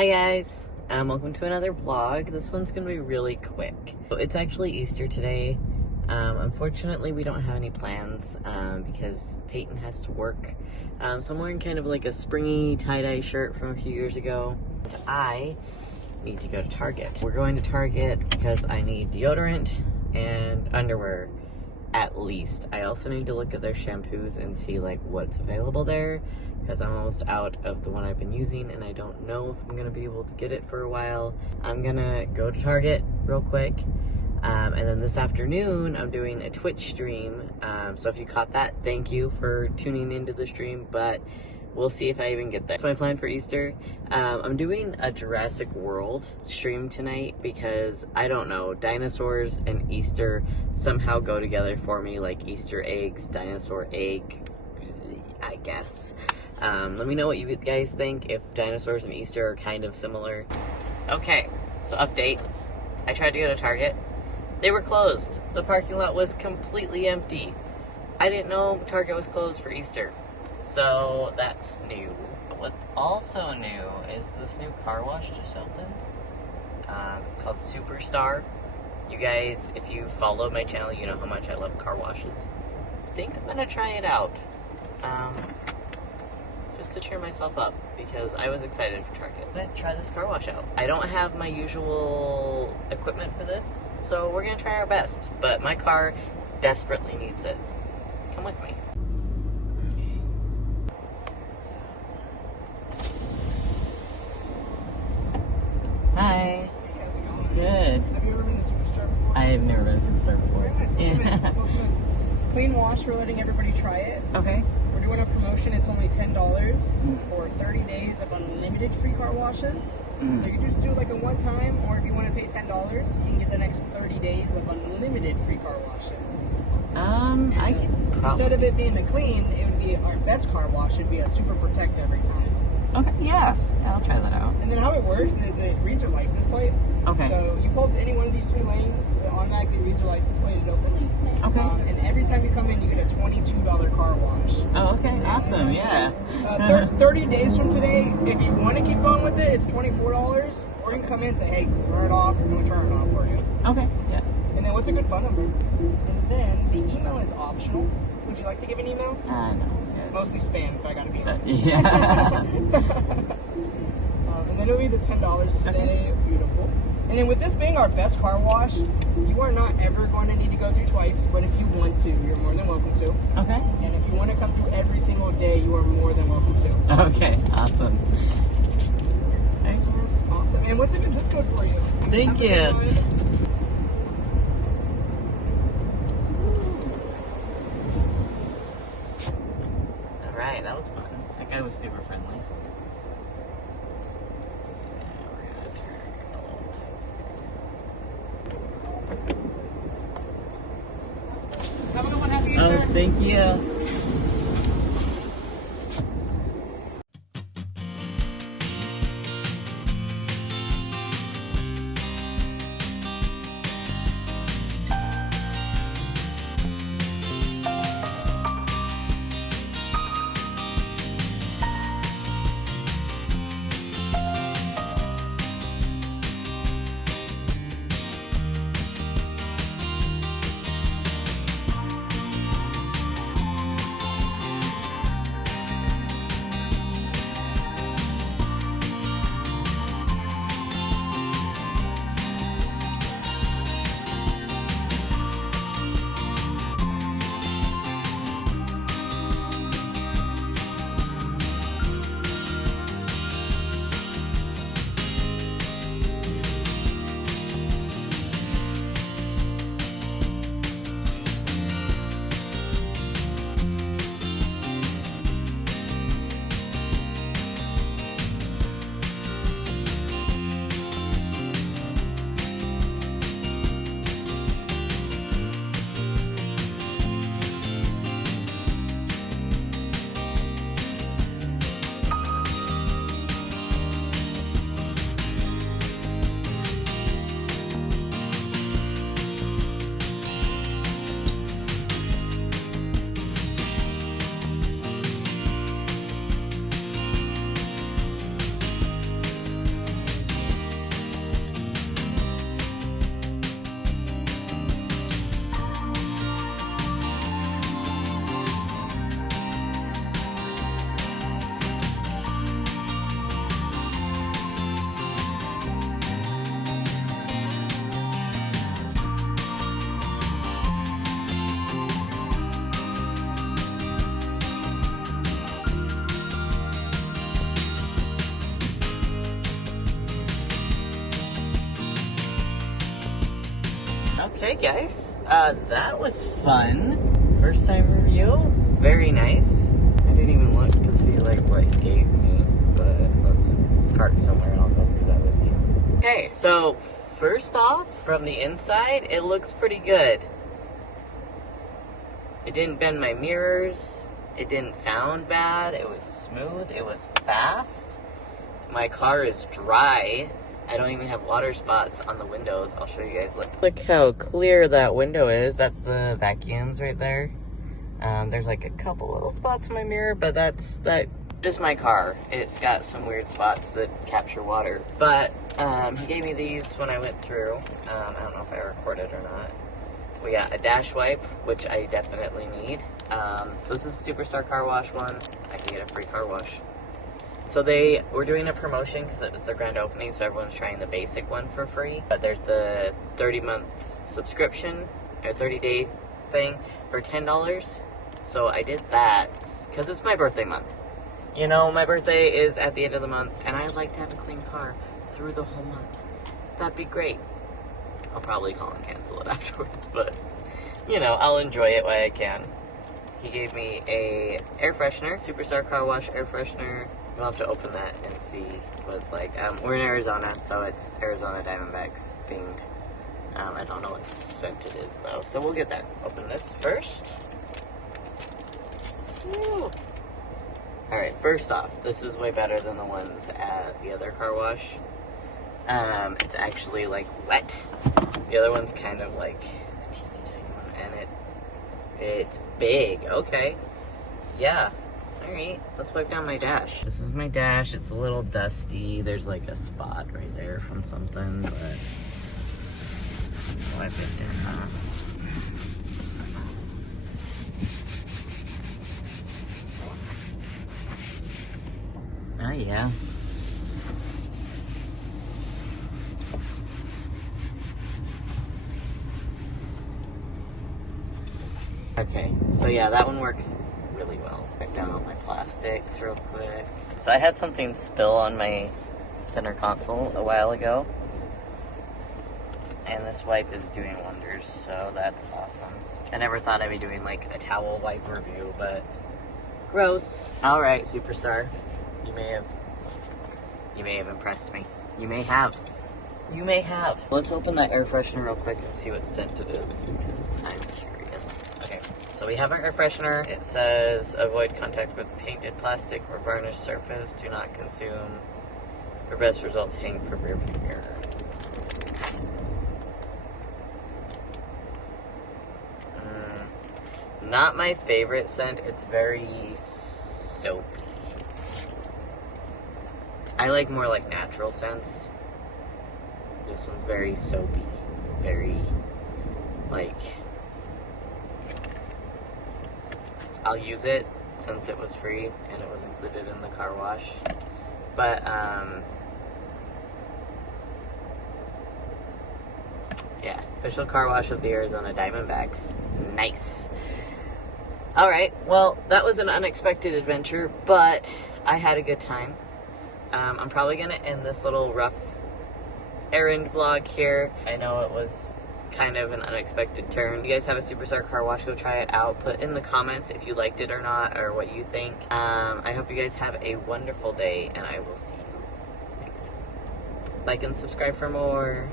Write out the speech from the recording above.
Hi guys, welcome to another vlog. This one's gonna be really quick. So it's actually Easter today. Unfortunately, we don't have any plans because Peyton has to work. So I'm wearing kind of like a springy tie-dye shirt from a few years ago. I need to go to Target. We're going to Target because I need deodorant and underwear at least. I also need to look at their shampoos and see like what's available there because I'm almost out of the one I've been using and I don't know if I'm gonna be able to get it for a while. I'm gonna go to Target real quick and then this afternoon I'm doing a Twitch stream. So if you caught that, thank you for tuning into the stream, but we'll see if I even get there. That's my plan for Easter. I'm doing a Jurassic World stream tonight because, I don't know, dinosaurs and Easter somehow go together for me, like Easter eggs, dinosaur egg, I guess. Let me know what you guys think, if dinosaurs and Easter are kind of similar. Okay, so update. I tried to go to Target. They were closed. The parking lot was completely empty. I didn't know Target was closed for Easter. So that's new. What's also new is this new car wash just opened. It's called Superstar. You guys, if you follow my channel, you know how much I love car washes. I think I'm gonna try it out. Just to cheer myself up because I was excited for Target. I'm gonna try this car wash out. I don't have my usual equipment for this, so we're gonna try our best. But my car desperately needs it. Come with me. Hi. How's it going? Good. Have you ever been to Superstar before? I have never been a Superstar before. Very nice. Yeah. Well, good. Clean wash, we're letting everybody try it. Okay. We're doing a promotion. It's only $10 for 30 days of unlimited free car washes. So you can just do like a one time, or if you want to pay $10, you can get the next 30 days of unlimited free car washes. I can probably... Instead of it being the clean, it would be our best car wash. It'd be a super protect every time. Okay, yeah. I'll try that out. And then how it works is it reads your license plate. Okay. So you pull up to any one of these three lanes, it automatically reads your license plate, it opens. Okay. And every time you come in, you get a $22 car wash. Oh, okay. Awesome, yeah. 30 days from today, if you want to keep going with it, it's $24. Or you can come in and say, hey, turn it off, we're going to turn it off for you. Okay, yeah. And then what's a good phone number? And then the email is optional. Would you like to give an email? No. Mostly spam, if I gotta be honest. Yeah. And then it'll be the $10 today. Okay. Beautiful. And then with this being our best car wash, you are not ever going to need to go through twice, but if you want to, you're more than welcome to. Okay. And if you want to come through every single day, you are more than welcome to. Okay, awesome. Awesome. And what's a good zip code for you? Thank you. Alright, that was fun. That guy was super friendly. Have a good one. Happy Easter. Oh, thank you. Okay guys, that was fun. First time review, very nice. I didn't even look to see like what he gave me, but let's park somewhere and I'll go through that with you. Okay, so first off, from the inside, it looks pretty good. It didn't bend my mirrors, it didn't sound bad, it was smooth, it was fast. My car is dry. I don't even have water spots on the windows. I'll show you guys. Look how clear that window is. That's the vacuums right there. There's like a couple little spots in my mirror, but that's just my car. It's got some weird spots that capture water. But he gave me these when I went through. I don't know if I recorded or not. We got a dash wipe, which I definitely need. So this is a Superstar Car Wash one. I can get a free car wash. So they were doing a promotion because it was their grand opening, so everyone's trying the basic one for free. But there's the 30-month subscription, or 30-day thing for $10. So I did that because it's my birthday month. You know, my birthday is at the end of the month, and I'd like to have a clean car through the whole month. That'd be great. I'll probably call and cancel it afterwards, but, you know, I'll enjoy it while I can. He gave me a air freshener, Superstar Car Wash air freshener. We'll have to open that and see what it's like. We're in Arizona, so it's Arizona Diamondbacks themed. I don't know what scent it is though, so we'll get that. Open this first. Alright, first off, this is way better than the ones at the other car wash. It's actually like wet. The other one's kind of like a teeny tiny one, and it's big. Okay. Yeah. Alright, let's wipe down my dash. This is my dash. It's a little dusty. There's like a spot right there from something, but wipe it down. Oh yeah. Okay, so yeah, that one works really well. Wipe down all my plastics real quick. So I had something spill on my center console a while ago, and this wipe is doing wonders, so that's awesome. I never thought I'd be doing like a towel wipe review, but gross. Alright, Superstar. You may have impressed me. You may have. Let's open that air freshener real quick and see what scent it is, because I'm curious. Okay, so we have our air freshener. It says, avoid contact with painted plastic or varnished surface. Do not consume. For best results, hang from rear view mirror. Not my favorite scent. It's very soapy. I like more like natural scents. This one's very soapy. Very, like, I'll use it since it was free and it was included in the car wash. But, yeah, official car wash of the Arizona Diamondbacks. Nice. Alright, well, that was an unexpected adventure, but I had a good time. I'm probably going to end this little rough errand vlog here. I know it was kind of an unexpected turn. If you guys have a Superstar car wash, go try it out. Put in the comments if you liked it or not, or what you think. I hope you guys have a wonderful day, and I will see you next time. Like and subscribe for more.